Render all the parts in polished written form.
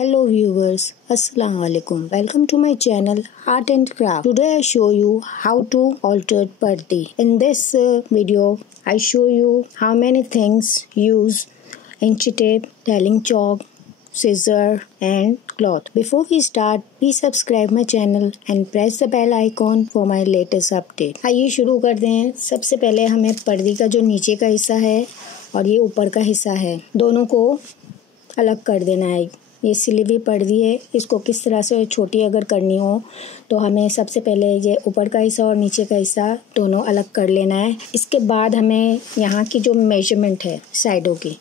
Hello viewers, Assalamu alaikum. Welcome to my channel Art and Craft. Today I show you how to alter pardi. In this video, I show you how many things use inch tape, telling chalk, scissor and cloth. Before we start, please subscribe my channel and press the bell icon for my latest update. आइए शुरू करते हैं। सबसे पहले हमें पर्दी का जो नीचे का हिस्सा है और ये ऊपर का हिस्सा है, दोनों को अलग कर देना है। ये सिली हुई पर्दी है, इसको किस तरह से छोटी अगर करनी हो तो हमें सबसे पहले ये ऊपर का हिस्सा और नीचे का हिस्सा दोनों अलग कर लेना है। इसके बाद हमें यहाँ की जो मेजरमेंट है साइडों की,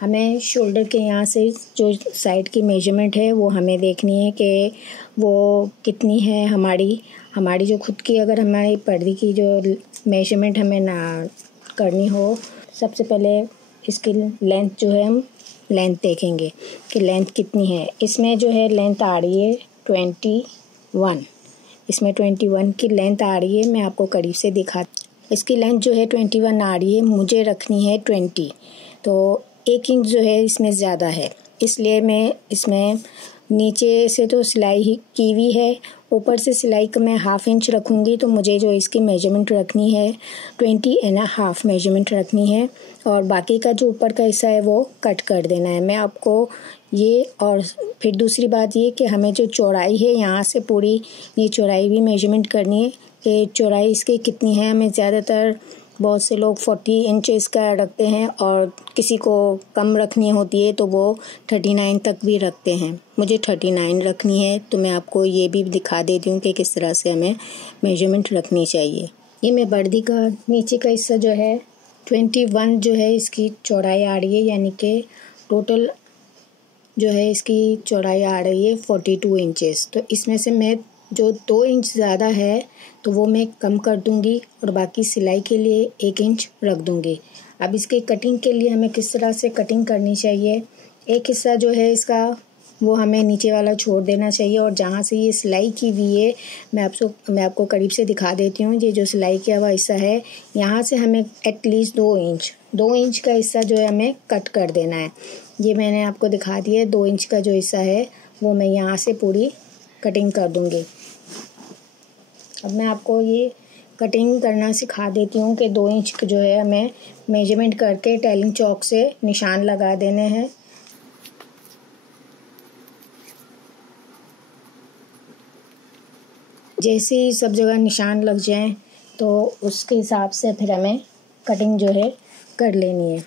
हमें शोल्डर के यहाँ से जो साइड की मेजरमेंट है वो हमें देखनी है कि वो कितनी है। हमारी जो खुद की अगर हमारी पर्दी की जो मेजरमेंट हमें ना करनी हो, सबसे पहले इसकी लेंथ जो है हम लेंथ देखेंगे कि लेंथ कितनी है। इसमें जो है लेंथ आ रही है 21, इसमें 21 की लेंथ आ रही है। मैं आपको करीब से इसकी लेंथ जो है 21 आ रही है, मुझे रखनी है 20, तो 1 इंच जो है इसमें ज़्यादा है, इसलिए मैं इसमें नीचे से तो सिलाई ही की हुई है, ऊपर से सिलाई का मैं 1/2 इंच रखूँगी, तो मुझे जो इसकी मेजरमेंट रखनी है 20.5 मेजरमेंट रखनी है और बाकी का जो ऊपर का हिस्सा है वो कट कर देना है। मैं आपको ये और फिर दूसरी बात ये कि हमें जो चौड़ाई है यहाँ से पूरी ये चौड़ाई भी मेजरमेंट करनी है कि चौड़ाई इसकी कितनी है। हमें ज़्यादातर बहुत से लोग 40 इंचेस का रखते हैं और किसी को कम रखनी होती है तो वो 39 तक भी रखते हैं। मुझे 39 रखनी है, तो मैं आपको ये भी दिखा देती हूँ कि किस तरह से हमें मेजरमेंट रखनी चाहिए। ये मैं पर्दी का नीचे का हिस्सा जो है 21 जो है इसकी चौड़ाई आ रही है, यानी कि टोटल जो है इसकी चौड़ाई आ रही है 42 इंचेस। तो इसमें से मैं जो 2 इंच ज़्यादा है तो वो मैं कम कर दूंगी और बाकी सिलाई के लिए 1 इंच रख दूंगी। अब इसकी कटिंग के लिए हमें किस तरह से कटिंग करनी चाहिए, एक हिस्सा जो है इसका वो हमें नीचे वाला छोड़ देना चाहिए और जहाँ से ये सिलाई की हुई है मैं आपको करीब से दिखा देती हूँ। ये जो सिलाई किया हुआ हिस्सा है, यहाँ से हमें एटलीस्ट 2 इंच का हिस्सा जो है हमें कट कर देना है। ये मैंने आपको दिखा दिया है, 2 इंच का जो हिस्सा है वो मैं यहाँ से पूरी कटिंग कर दूँगी। अब मैं आपको ये कटिंग करना सिखा देती हूँ कि 2 इंच जो है हमें मेजरमेंट करके टेलिंग चॉक से निशान लगा देने हैं। जैसे ही सब जगह निशान लग जाएं तो उसके हिसाब से फिर हमें कटिंग जो है कर लेनी है।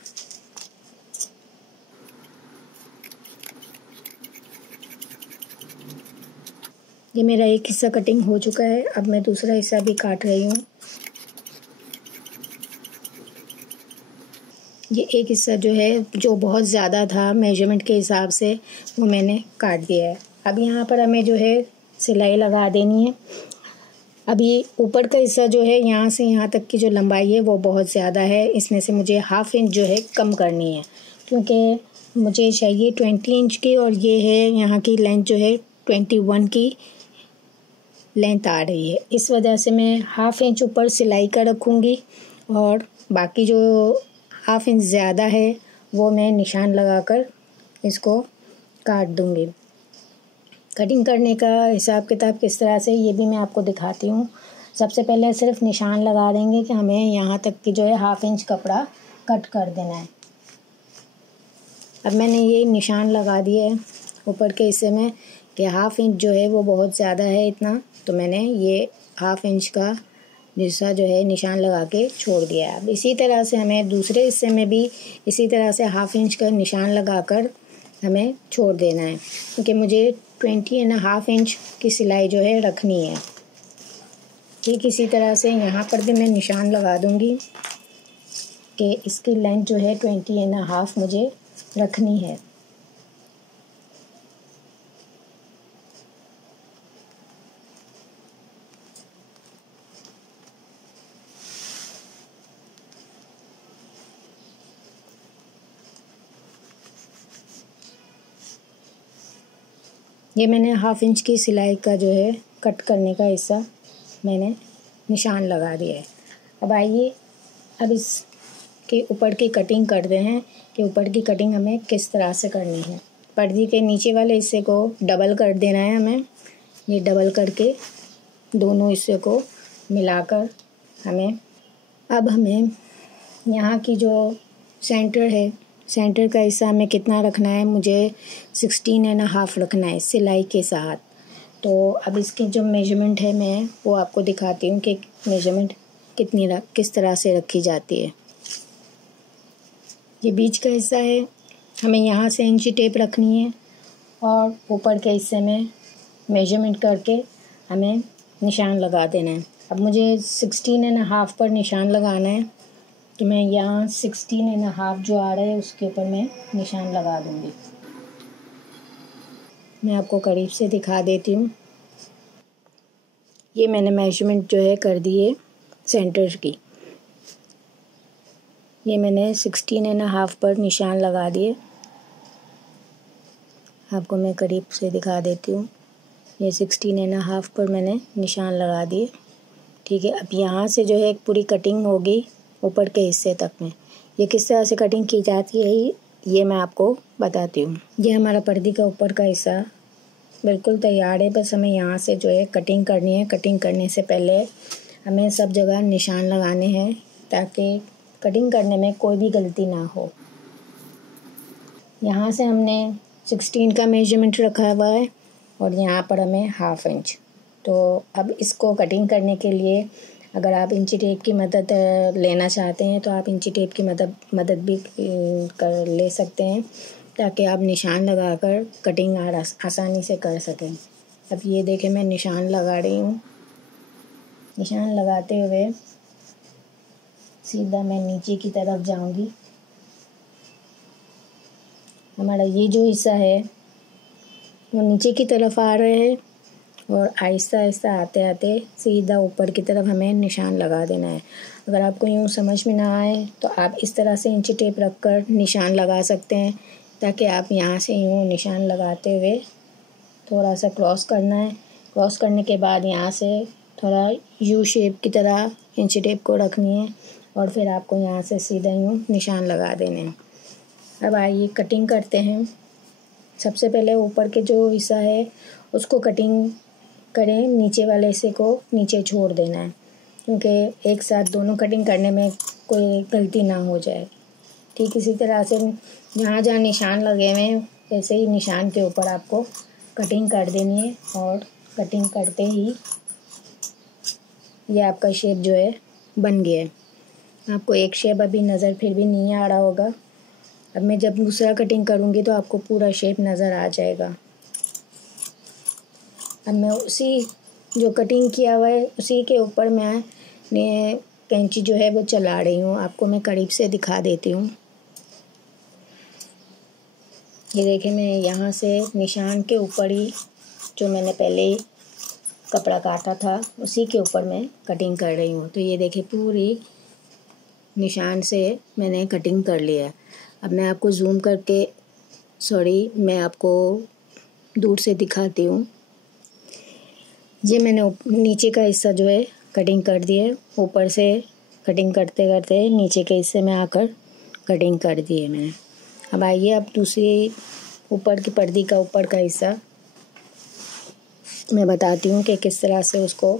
ये मेरा एक हिस्सा कटिंग हो चुका है, अब मैं दूसरा हिस्सा भी काट रही हूँ। ये एक हिस्सा जो है जो बहुत ज़्यादा था मेजरमेंट के हिसाब से वो मैंने काट दिया है। अब यहाँ पर हमें जो है सिलाई लगा देनी है। अब ये ऊपर का हिस्सा जो है यहाँ से यहाँ तक की जो लंबाई है वो बहुत ज़्यादा है, इसमें से मुझे 1/2 इंच जो है कम करनी है, क्योंकि मुझे चाहिए 20 इंच की और ये है यहाँ की लेंथ जो है 21 की लेंथ आ रही है। इस वजह से मैं 1/2 इंच ऊपर सिलाई का रखूँगी और बाकी जो 1/2 इंच ज़्यादा है वो मैं निशान लगाकर इसको काट दूँगी। कटिंग करने का हिसाब किताब किस तरह से ये भी मैं आपको दिखाती हूँ। सबसे पहले सिर्फ निशान लगा देंगे कि हमें यहाँ तक की जो है 1/2 इंच कपड़ा कट कर देना है। अब मैंने ये निशान लगा दिया है ऊपर के हिस्से में कि 1/2 इंच जो है वो बहुत ज़्यादा है इतना, तो मैंने ये 1/2 इंच का हिस्सा जो है निशान लगा के छोड़ दिया है। अब इसी तरह से हमें दूसरे हिस्से में भी इसी तरह से 1/2 इंच का निशान लगाकर हमें छोड़ देना है, क्योंकि मुझे 20.5 इंच की सिलाई जो है रखनी है। ठीक इसी तरह से यहाँ पर भी मैं निशान लगा दूँगी कि इसकी लेंथ जो है 20.5 मुझे रखनी है। ये मैंने 1/2 इंच की सिलाई का जो है कट करने का हिस्सा मैंने निशान लगा दिया है। अब आइए अब इसके ऊपर की कटिंग करते हैं कि ऊपर की कटिंग हमें किस तरह से करनी है। पर्दे के नीचे वाले हिस्से को डबल कर देना है हमें। ये डबल करके दोनों हिस्से को मिलाकर हमें यहाँ की जो सेंटर है, सेंटर का हिस्सा हमें कितना रखना है, मुझे 16.5 रखना है सिलाई के साथ। तो अब इसकी जो मेजरमेंट है मैं वो आपको दिखाती हूँ कि मेजरमेंट किस तरह से रखी जाती है। ये बीच का हिस्सा है, हमें यहाँ से इंची टेप रखनी है और ऊपर के हिस्से में मेजरमेंट करके हमें निशान लगा देना है। अब मुझे 16.5 पर निशान लगाना है, तो मैं यहाँ 16.5 जो आ रहा है उसके ऊपर मैं निशान लगा दूँगी। मैं आपको करीब से दिखा देती हूँ। ये मैंने मेजरमेंट जो है कर दी है सेंटर की। ये मैंने 16.5 पर निशान लगा दिए। आपको मैं करीब से दिखा देती हूँ। ये 16.5 पर मैंने निशान लगा दिए। ठीक है, अब यहाँ से जो है एक पूरी कटिंग होगी ऊपर के हिस्से तक में। ये किस तरह से कटिंग की जाती है ये मैं आपको बताती हूँ। ये हमारा पर्दे का ऊपर का हिस्सा बिल्कुल तैयार है, बस हमें यहाँ से जो है कटिंग करनी है। कटिंग करने से पहले हमें सब जगह निशान लगाने हैं ताकि कटिंग करने में कोई भी गलती ना हो। यहाँ से हमने 16 का मेजरमेंट रखा हुआ है और यहाँ पर हमें 1/2 इंच। तो अब इसको कटिंग करने के लिए अगर आप इंची टेप की मदद लेना चाहते हैं तो आप इंची टेप की मदद भी कर ले सकते हैं ताकि आप निशान लगाकर कटिंग आसानी से कर सकें। अब ये देखें मैं निशान लगा रही हूँ। निशान लगाते हुए सीधा मैं नीचे की तरफ जाऊंगी। हमारा ये जो हिस्सा है वो नीचे की तरफ आ रहा है और आहिस्ता आहिस्ता आते आते सीधा ऊपर की तरफ हमें निशान लगा देना है। अगर आपको यूँ समझ में ना आए तो आप इस तरह से इंची टेप रखकर निशान लगा सकते हैं ताकि आप यहाँ से यूँ निशान लगाते हुए थोड़ा सा क्रॉस करना है। क्रॉस करने के बाद यहाँ से थोड़ा यू शेप की तरह इंची टेप को रखनी है और फिर आपको यहाँ से सीधा यूँ निशान लगा देने हैं। अब आइए कटिंग करते हैं। सबसे पहले ऊपर के जो हिस्सा है उसको कटिंग करें, नीचे वाले हिस्से को नीचे छोड़ देना है क्योंकि एक साथ दोनों कटिंग करने में कोई गलती ना हो जाए। ठीक इसी तरह से जहाँ जहाँ निशान लगे हुए हैं वैसे ही निशान के ऊपर आपको कटिंग कर देनी है और कटिंग करते ही ये आपका शेप जो है बन गया है। आपको एक शेप अभी नज़र फिर भी नहीं आ रहा होगा। अब मैं जब दूसरा कटिंग करूँगी तो आपको पूरा शेप नज़र आ जाएगा। अब मैं उसी जो कटिंग किया हुआ है उसी के ऊपर मैं कैंची जो है वो चला रही हूँ। आपको मैं करीब से दिखा देती हूँ। ये देखिए मैं यहाँ से निशान के ऊपर ही जो मैंने पहले कपड़ा काटा था उसी के ऊपर मैं कटिंग कर रही हूँ। तो ये देखिए पूरी निशान से मैंने कटिंग कर लिया है। अब मैं आपको जूम करके मैं आपको दूर से दिखाती हूँ। ये मैंने नीचे का हिस्सा जो है कटिंग कर दिया है। ऊपर से कटिंग करते करते नीचे के हिस्से में आकर कटिंग कर दी है मैंने। अब आइए अब दूसरी ऊपर की पर्दे का ऊपर का हिस्सा मैं बताती हूँ कि किस तरह से उसको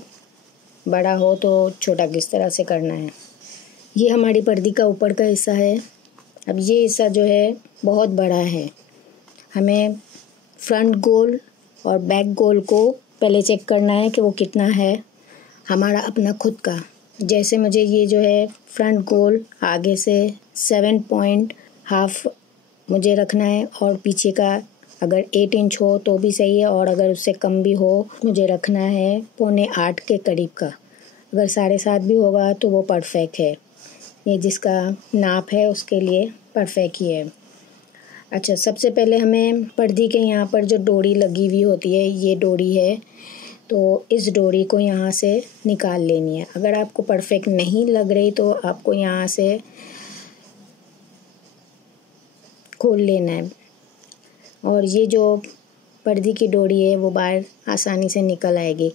बड़ा हो तो छोटा किस तरह से करना है। ये हमारी पर्दे का ऊपर का हिस्सा है। अब ये हिस्सा जो है बहुत बड़ा है। हमें फ्रंट गोल और बैक गोल को पहले चेक करना है कि वो कितना है हमारा अपना खुद का। जैसे मुझे ये जो है फ्रंट गोल आगे से 7.5 मुझे रखना है और पीछे का अगर 8 इंच हो तो भी सही है और अगर उससे कम भी हो मुझे रखना है 7.25 के करीब का। अगर 7.5 भी होगा तो वो परफेक्ट है। ये जिसका नाप है उसके लिए परफेक्ट ही है। अच्छा, सबसे पहले हमें पर्दे के यहाँ पर जो डोरी लगी हुई होती है ये डोरी है, तो इस डोरी को यहाँ से निकाल लेनी है। अगर आपको परफेक्ट नहीं लग रही तो आपको यहाँ से खोल लेना है और ये जो पर्दे की डोरी है वो बाहर आसानी से निकल आएगी।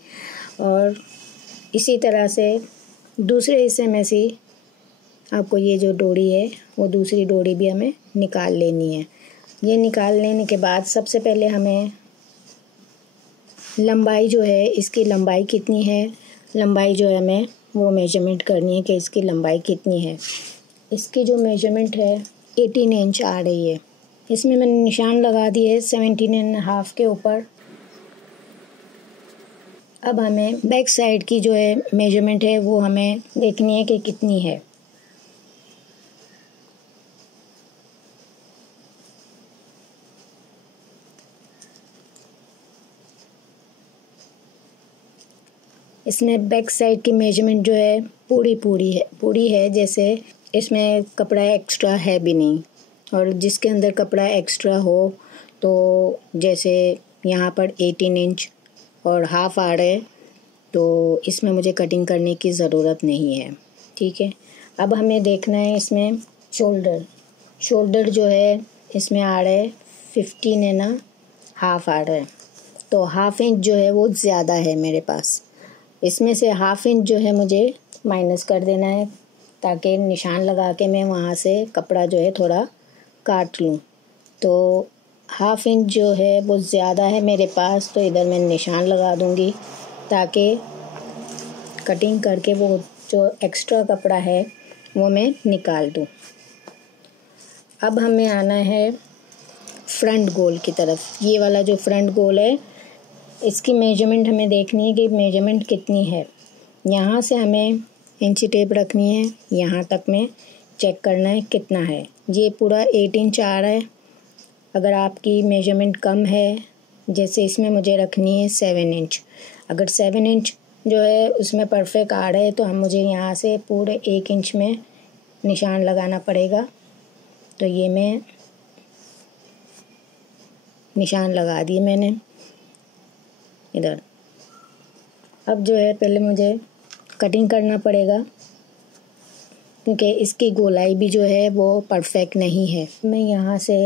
और इसी तरह से दूसरे हिस्से में से आपको ये जो डोरी है वो दूसरी डोरी भी हमें निकाल लेनी है। ये निकाल लेने के बाद सबसे पहले हमें लंबाई जो है, इसकी लंबाई कितनी है, लंबाई जो है हमें वो मेजरमेंट करनी है कि इसकी लंबाई कितनी है। इसकी जो मेजरमेंट है 18 इंच आ रही है। इसमें मैंने निशान लगा दिए 17.5 के ऊपर। अब हमें बैक साइड की जो है मेजरमेंट है वो हमें देखनी है कि कितनी है। इसमें बैक साइड की मेजरमेंट जो है पूरी है, जैसे इसमें कपड़ा एक्स्ट्रा है भी नहीं। और जिसके अंदर कपड़ा एक्स्ट्रा हो तो जैसे यहाँ पर 18 इंच और हाफ आ रहा है तो इसमें मुझे कटिंग करने की ज़रूरत नहीं है। ठीक है, अब हमें देखना है इसमें शोल्डर जो है इसमें आ रहा है 15.5 आ रहा है। तो हाफ इंच जो है वो ज़्यादा है मेरे पास। इसमें से हाफ इंच जो है मुझे माइनस कर देना है ताकि निशान लगा के मैं वहाँ से कपड़ा जो है थोड़ा काट लूँ। तो हाफ इंच जो है वो ज़्यादा है मेरे पास, तो इधर मैं निशान लगा दूँगी ताकि कटिंग करके वो जो एक्स्ट्रा कपड़ा है वो मैं निकाल दूँ। अब हमें आना है फ्रंट गोल की तरफ। ये वाला जो फ्रंट गोल है इसकी मेजरमेंट हमें देखनी है कि मेजरमेंट कितनी है। यहाँ से हमें इंची टेप रखनी है, यहाँ तक में चेक करना है कितना है। ये पूरा 8 इंच आ रहा है। अगर आपकी मेजरमेंट कम है, जैसे इसमें मुझे रखनी है 7 इंच, अगर 7 इंच जो है उसमें परफेक्ट आ रहा है तो मुझे यहाँ से पूरे 1 इंच में निशान लगाना पड़ेगा। तो ये मैं निशान लगा दिए मैंने इधर। अब जो है पहले मुझे कटिंग करना पड़ेगा क्योंकि इसकी गोलाई भी जो है वो परफेक्ट नहीं है। मैं यहाँ से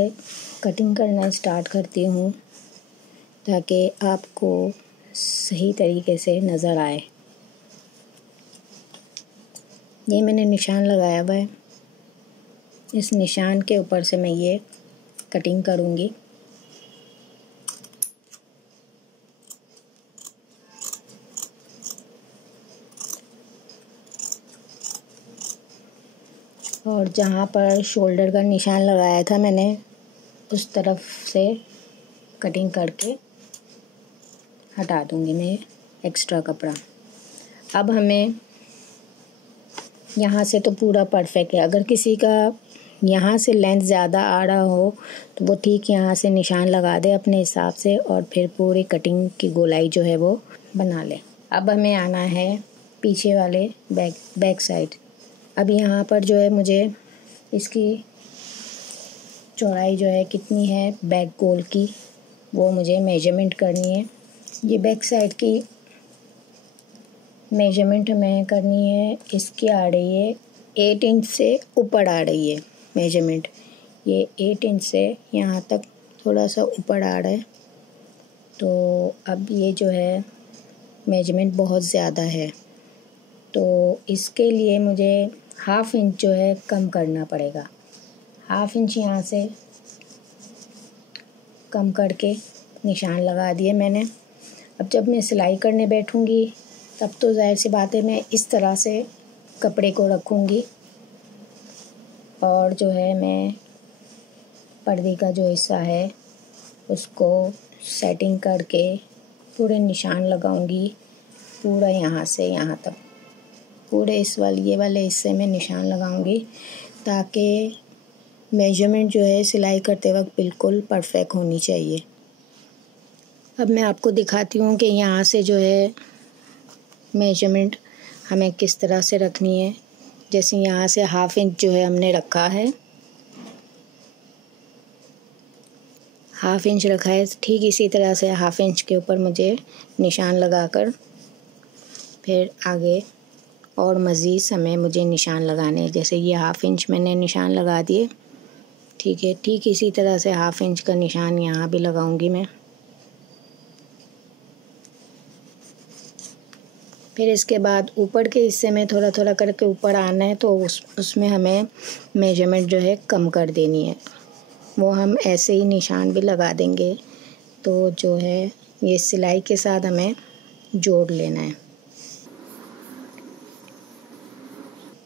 कटिंग करना स्टार्ट करती हूँ ताकि आपको सही तरीके से नज़र आए। ये मैंने निशान लगाया हुआ है, इस निशान के ऊपर से मैं ये कटिंग करूँगी। और जहाँ पर शोल्डर का निशान लगाया था मैंने उस तरफ से कटिंग करके हटा दूँगी मैं एक्स्ट्रा कपड़ा। अब हमें यहाँ से तो पूरा परफेक्ट है। अगर किसी का यहाँ से लेंथ ज़्यादा आ रहा हो तो वो ठीक यहाँ से निशान लगा दे अपने हिसाब से और फिर पूरी कटिंग की गोलाई जो है वो बना ले। अब हमें आना है पीछे वाले बैक साइड। अब यहाँ पर जो है मुझे इसकी चौड़ाई जो है कितनी है बैक गोल की वो मुझे मेजरमेंट करनी है। ये बैक साइड की मेजरमेंट हमें करनी है, इसकी आ रही है 8 इंच से ऊपर आ रही है मेजरमेंट। ये 8 इंच से यहाँ तक थोड़ा सा ऊपर आ रहा है। तो अब ये जो है मेजरमेंट बहुत ज़्यादा है, तो इसके लिए मुझे हाफ इंच जो है कम करना पड़ेगा। हाफ इंच यहाँ से कम करके निशान लगा दिए मैंने। अब जब मैं सिलाई करने बैठूँगी तब तो ज़ाहिर सी बात है मैं इस तरह से कपड़े को रखूँगी और जो है मैं पर्दे का जो हिस्सा है उसको सेटिंग करके पूरे निशान लगाऊँगी, पूरा यहाँ से यहाँ तक पूरे ये वाले हिस्से में निशान लगाऊंगी ताकि मेजरमेंट जो है सिलाई करते वक्त बिल्कुल परफेक्ट होनी चाहिए। अब मैं आपको दिखाती हूँ कि यहाँ से जो है मेजरमेंट हमें किस तरह से रखनी है। जैसे यहाँ से हाफ इंच जो है हमने रखा है, हाफ इंच रखा है, ठीक इसी तरह से हाफ इंच के ऊपर मुझे निशान लगाकर फिर आगे और मज़ीद समय मुझे निशान लगाने। जैसे ये हाफ इंच मैंने निशान लगा दिए, ठीक है, ठीक इसी तरह से हाफ इंच का निशान यहाँ भी लगाऊंगी मैं। फिर इसके बाद ऊपर के हिस्से में थोड़ा थोड़ा करके ऊपर आना है, तो उसमें हमें मेजरमेंट जो है कम कर देनी है। वो हम ऐसे ही निशान भी लगा देंगे। तो जो है ये सिलाई के साथ हमें जोड़ लेना है।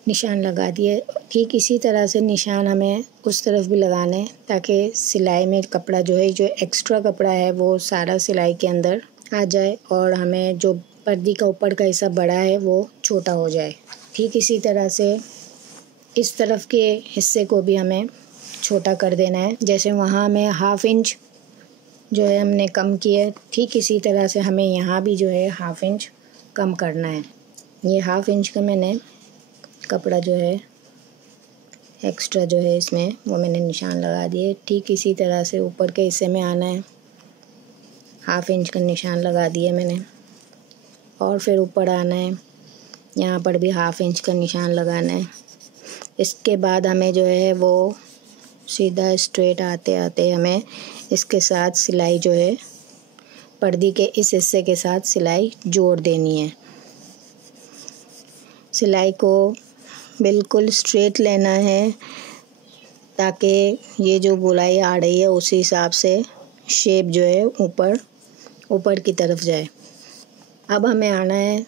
निशान लगा दिए। ठीक इसी तरह से निशान हमें उस तरफ भी लगाना है ताकि सिलाई में कपड़ा जो है, जो एक्स्ट्रा कपड़ा है वो सारा सिलाई के अंदर आ जाए और हमें जो पर्दी का ऊपर का हिस्सा बड़ा है वो छोटा हो जाए। ठीक इसी तरह से इस तरफ के हिस्से को भी हमें छोटा कर देना है। जैसे वहाँ हमें 1/2 इंच जो है हमने कम किया है, ठीक इसी तरह से हमें यहाँ भी जो है 1/2 इंच कम करना है। ये 1/2 इंच का मैंने कपड़ा जो है एक्स्ट्रा जो है इसमें वो मैंने निशान लगा दिए। ठीक इसी तरह से ऊपर के हिस्से में आना है। 1/2 इंच का निशान लगा दिया मैंने और फिर ऊपर आना है। यहाँ पर भी 1/2 इंच का निशान लगाना है। इसके बाद हमें जो है वो सीधा स्ट्रेट आते आते हमें इसके साथ सिलाई जो है पर्दी के इस हिस्से के साथ सिलाई जोड़ देनी है। सिलाई को बिल्कुल स्ट्रेट लेना है ताकि ये जो गोलाई आ रही है उसी हिसाब से शेप जो है ऊपर की तरफ जाए। अब हमें आना है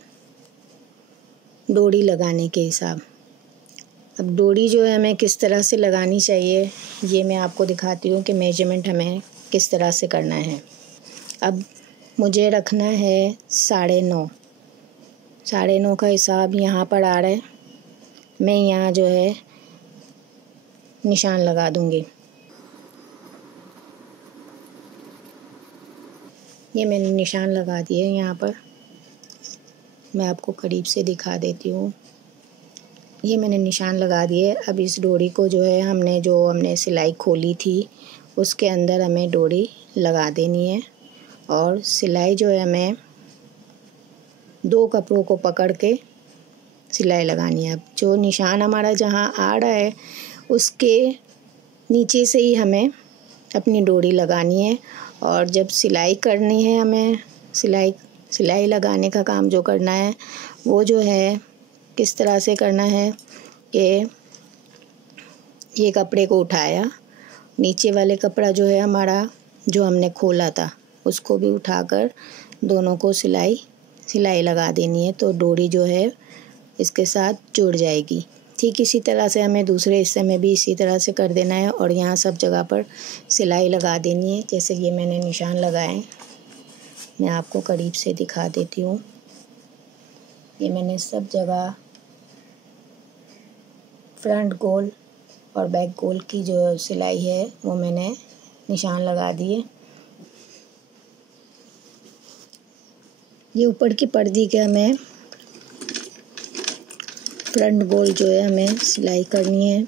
डोरी लगाने के हिसाब। अब डोरी जो है हमें किस तरह से लगानी चाहिए ये मैं आपको दिखाती हूँ कि मेजरमेंट हमें किस तरह से करना है। अब मुझे रखना है 9.5। 9.5 का हिसाब यहाँ पर आ रहा है। मैं यहाँ जो है निशान लगा दूँगी। ये मैंने निशान लगा दिए यहाँ पर। मैं आपको करीब से दिखा देती हूँ। ये मैंने निशान लगा दिए। अब इस डोरी को जो है हमने सिलाई खोली थी उसके अंदर हमें डोरी लगा देनी है और सिलाई जो है हमें 2 कपड़ों को पकड़ के सिलाई लगानी है। अब जो निशान हमारा जहाँ आ रहा है उसके नीचे से ही हमें अपनी डोरी लगानी है और जब सिलाई करनी है हमें सिलाई लगाने का काम जो करना है वो जो है किस तरह से करना है कि ये कपड़े को उठाया, नीचे वाले कपड़ा जो है हमारा जो हमने खोला था उसको भी उठाकर दोनों को सिलाई लगा देनी है। तो डोरी जो है इसके साथ जुड़ जाएगी। ठीक इसी तरह से हमें दूसरे हिस्से में भी इसी तरह से कर देना है और यहाँ सब जगह पर सिलाई लगा देनी है। जैसे ये मैंने निशान लगाए, मैं आपको करीब से दिखा देती हूँ। ये मैंने सब जगह फ्रंट गोल और बैक गोल की जो सिलाई है वो मैंने निशान लगा दिए। ये ऊपर की पर्दी के हमें फ्रंट गोल जो है हमें सिलाई करनी है।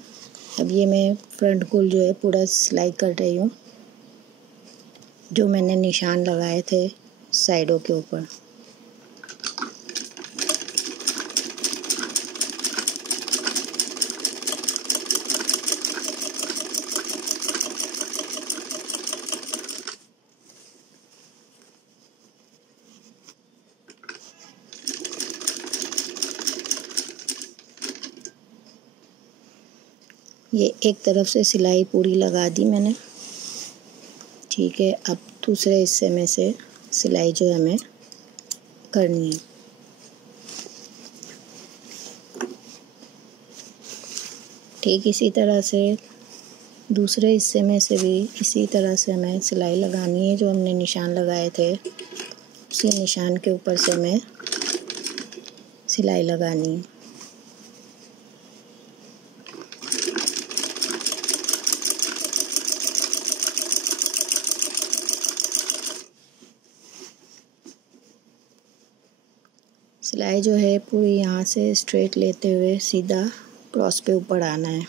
अब ये मैं फ्रंट गोल जो है पूरा सिलाई कर रही हूँ जो मैंने निशान लगाए थे साइडों के ऊपर। ये एक तरफ से सिलाई पूरी लगा दी मैंने। ठीक है, अब दूसरे हिस्से में से सिलाई जो हमें करनी है। ठीक इसी तरह से दूसरे हिस्से में से भी इसी तरह से हमें सिलाई लगानी है। जो हमने निशान लगाए थे उसी निशान के ऊपर से हमें सिलाई लगानी है। सिलाई जो है पूरी यहाँ से स्ट्रेट लेते हुए सीधा क्रॉस पे ऊपर आना है।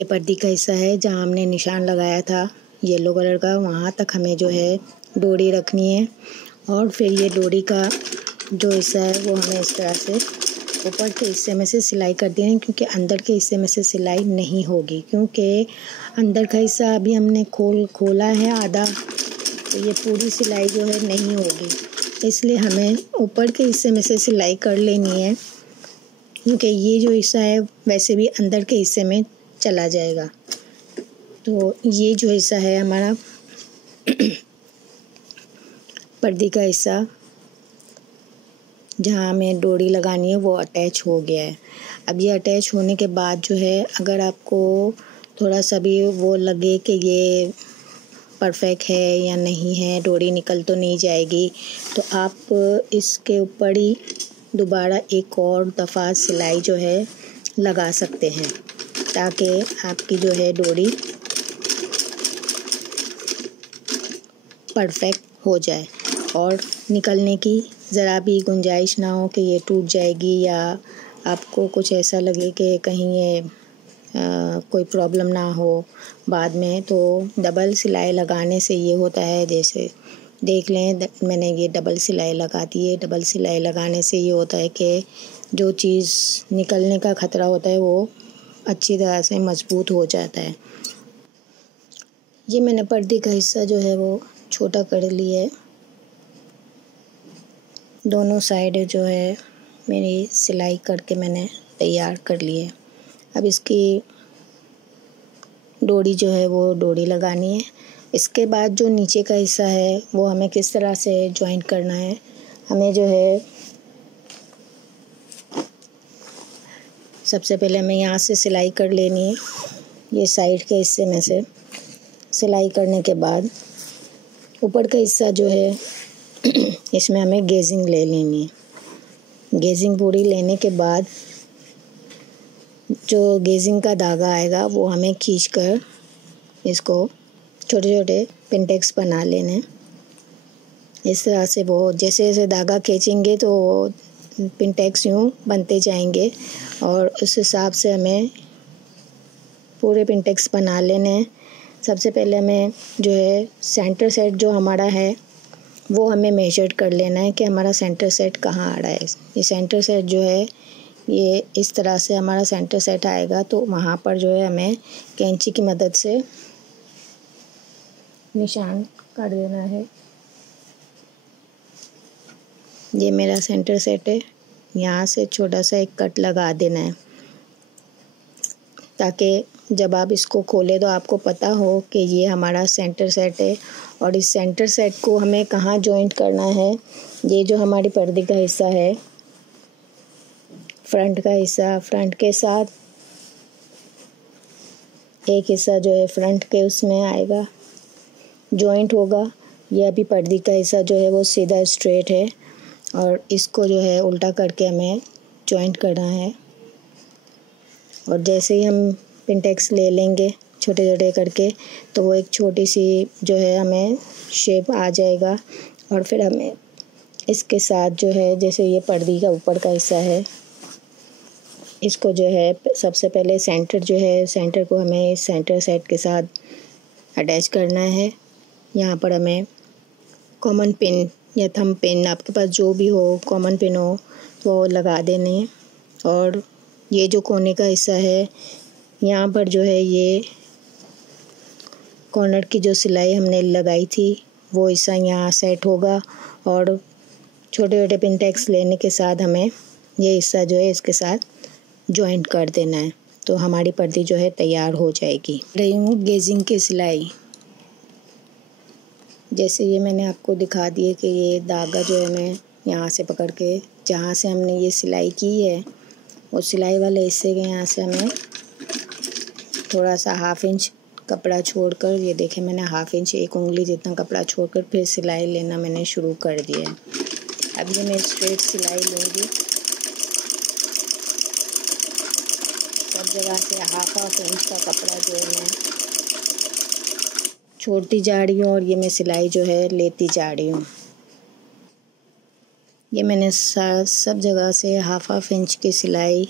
ये पर्दी का हिस्सा है जहाँ हमने निशान लगाया था येलो कलर का, वहाँ तक हमें जो है डोरी रखनी है और फिर ये डोरी का जो हिस्सा है वो हमें इस तरह से ऊपर के हिस्से में से सिलाई कर दी है, क्योंकि अंदर के हिस्से में से सिलाई नहीं होगी, क्योंकि अंदर का हिस्सा अभी हमने खोला है आधा, तो ये पूरी सिलाई जो है नहीं होगी। इसलिए हमें ऊपर के हिस्से में से सिलाई कर लेनी है, क्योंकि ये जो हिस्सा है वैसे भी अंदर के हिस्से में चला जाएगा। तो ये जो हिस्सा है हमारा पर्दे का हिस्सा, जहाँ हमें डोरी लगानी है वो अटैच हो गया है। अब ये अटैच होने के बाद जो है, अगर आपको थोड़ा सा भी वो लगे कि ये परफेक्ट है या नहीं है, डोरी निकल तो नहीं जाएगी, तो आप इसके ऊपर ही दोबारा एक और दफ़ा सिलाई जो है लगा सकते हैं, ताकि आपकी जो है डोरी परफेक्ट हो जाए और निकलने की ज़रा भी गुंजाइश ना हो कि ये टूट जाएगी, या आपको कुछ ऐसा लगे कि कहीं ये कोई प्रॉब्लम ना हो बाद में। तो डबल सिलाई लगाने से ये होता है, जैसे देख लें मैंने ये डबल सिलाई लगा दी है। डबल सिलाई लगाने से ये होता है कि जो चीज़ निकलने का ख़तरा होता है वो अच्छी तरह से मजबूत हो जाता है। ये मैंने पर्दे का हिस्सा जो है वो छोटा कर लिया है। दोनों साइड जो है मेरी सिलाई करके मैंने तैयार कर ली है। अब इसकी डोरी जो है वो डोरी लगानी है। इसके बाद जो नीचे का हिस्सा है वो हमें किस तरह से जॉइंट करना है, हमें जो है सबसे पहले हमें यहाँ से सिलाई कर लेनी है। ये साइड के हिस्से में से सिलाई करने के बाद ऊपर का हिस्सा जो है इसमें हमें गेजिंग ले लेनी है। गेजिंग पूरी लेने के बाद जो गेजिंग का धागा आएगा वो हमें खींचकर इसको छोटे छोटे पिनटेक्स बना लेने। इस तरह से वो जैसे जैसे धागा खींचेंगे तो पिनटेक्स यूँ बनते जाएंगे, और उस हिसाब से हमें पूरे पिनटेक्स बना लेने हैं। सबसे पहले हमें जो है सेंटर सेट जो हमारा है वो हमें मेजर कर लेना है कि हमारा सेंटर सेट कहाँ आ रहा है। ये सेंटर सेट जो है ये इस तरह से हमारा सेंटर सेट आएगा, तो वहाँ पर जो है हमें कैंची की मदद से निशान कर देना है। ये मेरा सेंटर सेट है, यहाँ से छोटा सा एक कट लगा देना है, ताकि जब आप इसको खोलें तो आपको पता हो कि ये हमारा सेंटर सेट है। और इस सेंटर सेट को हमें कहाँ जॉइंट करना है, ये जो हमारी पर्दे का हिस्सा है, फ्रंट का हिस्सा, फ्रंट के साथ एक हिस्सा जो है फ्रंट के उसमें आएगा, जॉइंट होगा। ये अभी पर्दे का हिस्सा जो है वो सीधा स्ट्रेट है, और इसको जो है उल्टा करके हमें जॉइंट करना है। और जैसे ही हम पिनटेक्स ले लेंगे छोटे छोटे करके, तो वो एक छोटी सी जो है हमें शेप आ जाएगा। और फिर हमें इसके साथ जो है, जैसे ये पर्दे का ऊपर का हिस्सा है, इसको जो है सबसे पहले सेंटर जो है, सेंटर को हमें सेंटर सेट के साथ अटैच करना है। यहाँ पर हमें कॉमन पिन या थंब पिन, आपके पास जो भी हो कॉमन पिन हो वो लगा देने। और ये जो कोने का हिस्सा है, यहाँ पर जो है ये कॉर्नर की जो सिलाई हमने लगाई थी वो हिस्सा यहाँ सेट होगा, और छोटे छोटे पिनटेक्स लेने के साथ हमें ये हिस्सा जो है इसके साथ जॉइंट कर देना है। तो हमारी पर्दी जो है तैयार हो जाएगी। रही हूँ गेजिंग की सिलाई। जैसे ये मैंने आपको दिखा दिए कि ये धागा जो है मैं यहाँ से पकड़ के, जहाँ से हमने ये सिलाई की है उस सिलाई वाले हिस्से के यहाँ से हमें थोड़ा सा 1/2 इंच कपड़ा छोड़कर, ये देखें मैंने 1/2 इंच, 1 उंगली जितना कपड़ा छोड़कर फिर सिलाई लेना मैंने शुरू कर दिया है। अब ये मैं स्ट्रेट सिलाई लूँगी, सब जगह से 1/2 इंच का कपड़ा जो है मैं छोड़ती जा रही हूँ, और ये मैं सिलाई जो है लेती जा रही हूँ। ये मैंने सब जगह से 1/2 इंच की सिलाई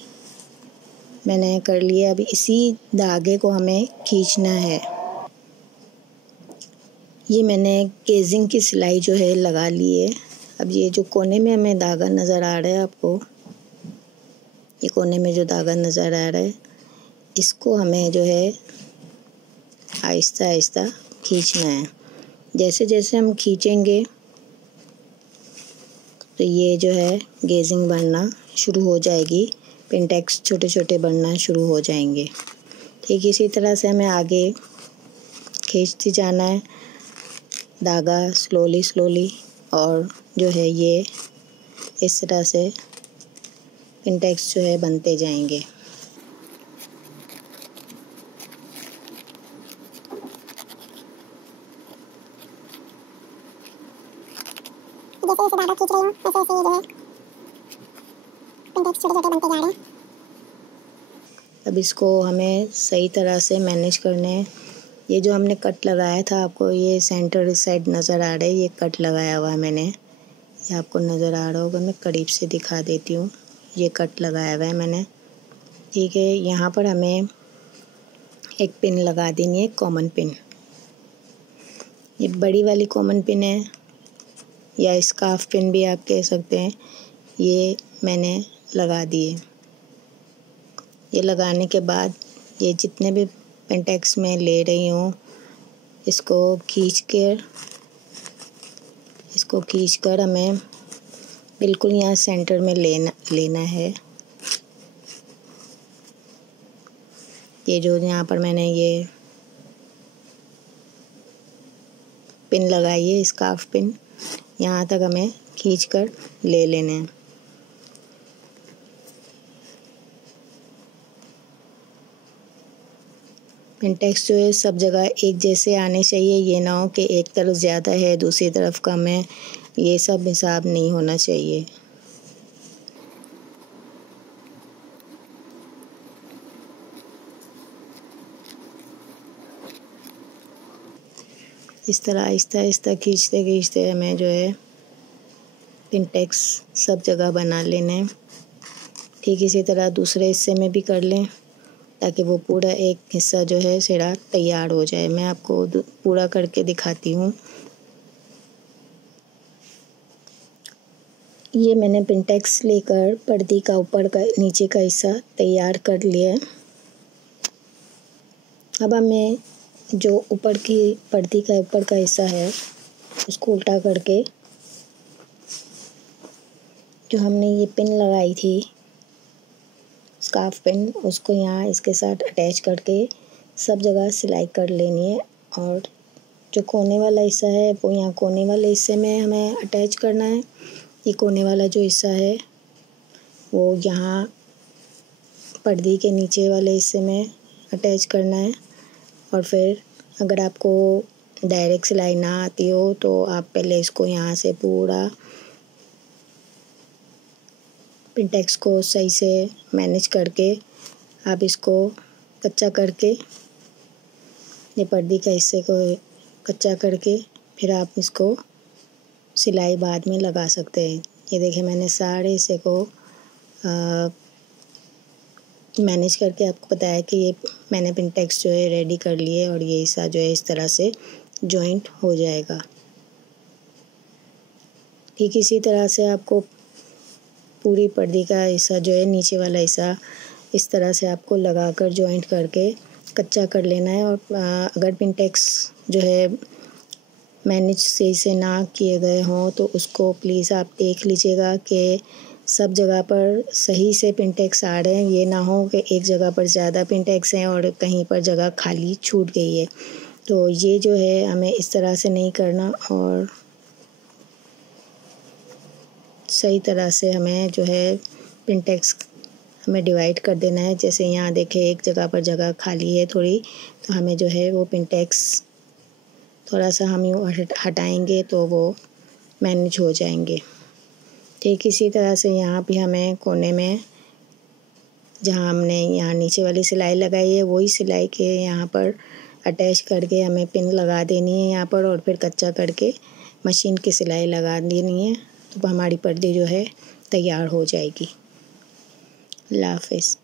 मैंने कर लिया। अभी इसी धागे को हमें खींचना है। ये मैंने गेजिंग की सिलाई जो है लगा ली है। अब ये जो कोने में हमें धागा नज़र आ रहा है आपको, ये कोने में जो धागा नज़र आ रहा है, इसको हमें जो है आहिस्ता आहिस्ता खींचना है। जैसे जैसे हम खींचेंगे तो ये जो है गेजिंग बनना शुरू हो जाएगी, पिनटेक्स छोटे छोटे बनना शुरू हो जाएंगे। ठीक इसी तरह से हमें आगे खींचते जाना है धागा स्लोली स्लोली, और जो है ये इस तरह से पिनटेक्स जो है बनते जाएंगे। जैसे जैसे धागा खींच रही हूँ वैसे वैसे ये जो है पिनटेक्स छोटे छोटे बनते जा रहे हैं। अब इसको हमें सही तरह से मैनेज करने हैं। ये जो हमने कट लगाया था, आपको ये सेंटर साइड नज़र आ रहा है, ये कट लगाया हुआ है मैंने, ये आपको नज़र आ रहा होगा। मैं करीब से दिखा देती हूँ, ये कट लगाया हुआ है मैंने। ठीक है, यहाँ पर हमें एक पिन लगा देनी है, कॉमन पिन। ये बड़ी वाली कॉमन पिन है या स्कार्फ पिन भी आप कह सकते हैं। ये मैंने लगा दिए। ये लगाने के बाद ये जितने भी पिनटेक्स मैं ले रही हूँ, इसको खींचकर हमें बिल्कुल यहाँ सेंटर में लेना है। ये जो यहाँ पर मैंने ये पिन लगाई है, स्कार्फ पिन, यहाँ तक हमें खींचकर ले लेना है। पिनटेक्स जो है सब जगह एक जैसे आने चाहिए, ये ना हो कि एक तरफ ज़्यादा है दूसरी तरफ कम है, ये सब हिसाब नहीं होना चाहिए। इस तरह आहिस्ता आहिस्ता खींचते खींचते हमें जो है पिनटेक्स सब जगह बना लेने हैं। ठीक इसी तरह दूसरे हिस्से में भी कर लें, ताकि वो पूरा एक हिस्सा जो है सिरा तैयार हो जाए। मैं आपको पूरा करके दिखाती हूँ। ये मैंने पिनटेक्स लेकर पर्दी का ऊपर का नीचे का हिस्सा तैयार कर लिया है। अब हमें जो ऊपर की पर्दी का ऊपर का हिस्सा है, उसको उल्टा करके जो हमने ये पिन लगाई थी स्कार्फ पिन, उसको यहाँ इसके साथ अटैच करके सब जगह सिलाई कर लेनी है। और जो कोने वाला हिस्सा है वो यहाँ कोने वाले हिस्से में हमें अटैच करना है। ये कोने वाला जो हिस्सा है वो यहाँ पर्दी के नीचे वाले हिस्से में अटैच करना है। और फिर अगर आपको डायरेक्ट सिलाई ना आती हो तो आप पहले इसको यहाँ से पूरा पिनटेक्स को सही से मैनेज करके आप इसको कच्चा करके, ये पर्दी का हिस्से को कच्चा करके फिर आप इसको सिलाई बाद में लगा सकते हैं। ये देखिए मैंने सारे हिस्से को मैनेज करके आपको बताया कि ये मैंने पिनटेक्स जो है रेडी कर लिए, और ये हिस्सा जो है इस तरह से जॉइंट हो जाएगा। ठीक इसी तरह से आपको पूरी पर्दी का हिस्सा जो है नीचे वाला हिस्सा इस तरह से आपको लगाकर जॉइंट करके कच्चा कर लेना है। और अगर पिनटेक्स जो है मैनेज सही से ना किए गए हों तो उसको प्लीज़ आप देख लीजिएगा कि सब जगह पर सही से पिनटेक्स आ रहे हैं। ये ना हो कि एक जगह पर ज़्यादा पिनटेक्स हैं और कहीं पर जगह खाली छूट गई है। तो ये जो है हमें इस तरह से नहीं करना, और सही तरह से हमें जो है पिनटेक्स हमें डिवाइड कर देना है। जैसे यहाँ देखें एक जगह पर जगह खाली है थोड़ी, तो हमें जो है वो पिनटेक्स थोड़ा सा हम यूँ हटाएंगे तो वो मैनेज हो जाएंगे। ठीक इसी तरह से यहाँ भी हमें कोने में जहाँ हमने यहाँ नीचे वाली सिलाई लगाई है वही सिलाई के यहाँ पर अटैच करके हमें पिन लगा देनी है यहाँ पर, और फिर कच्चा करके मशीन की सिलाई लगा देनी है। तो हमारी पर्दी जो है तैयार हो जाएगी। अल्लाह हाफ़िज़।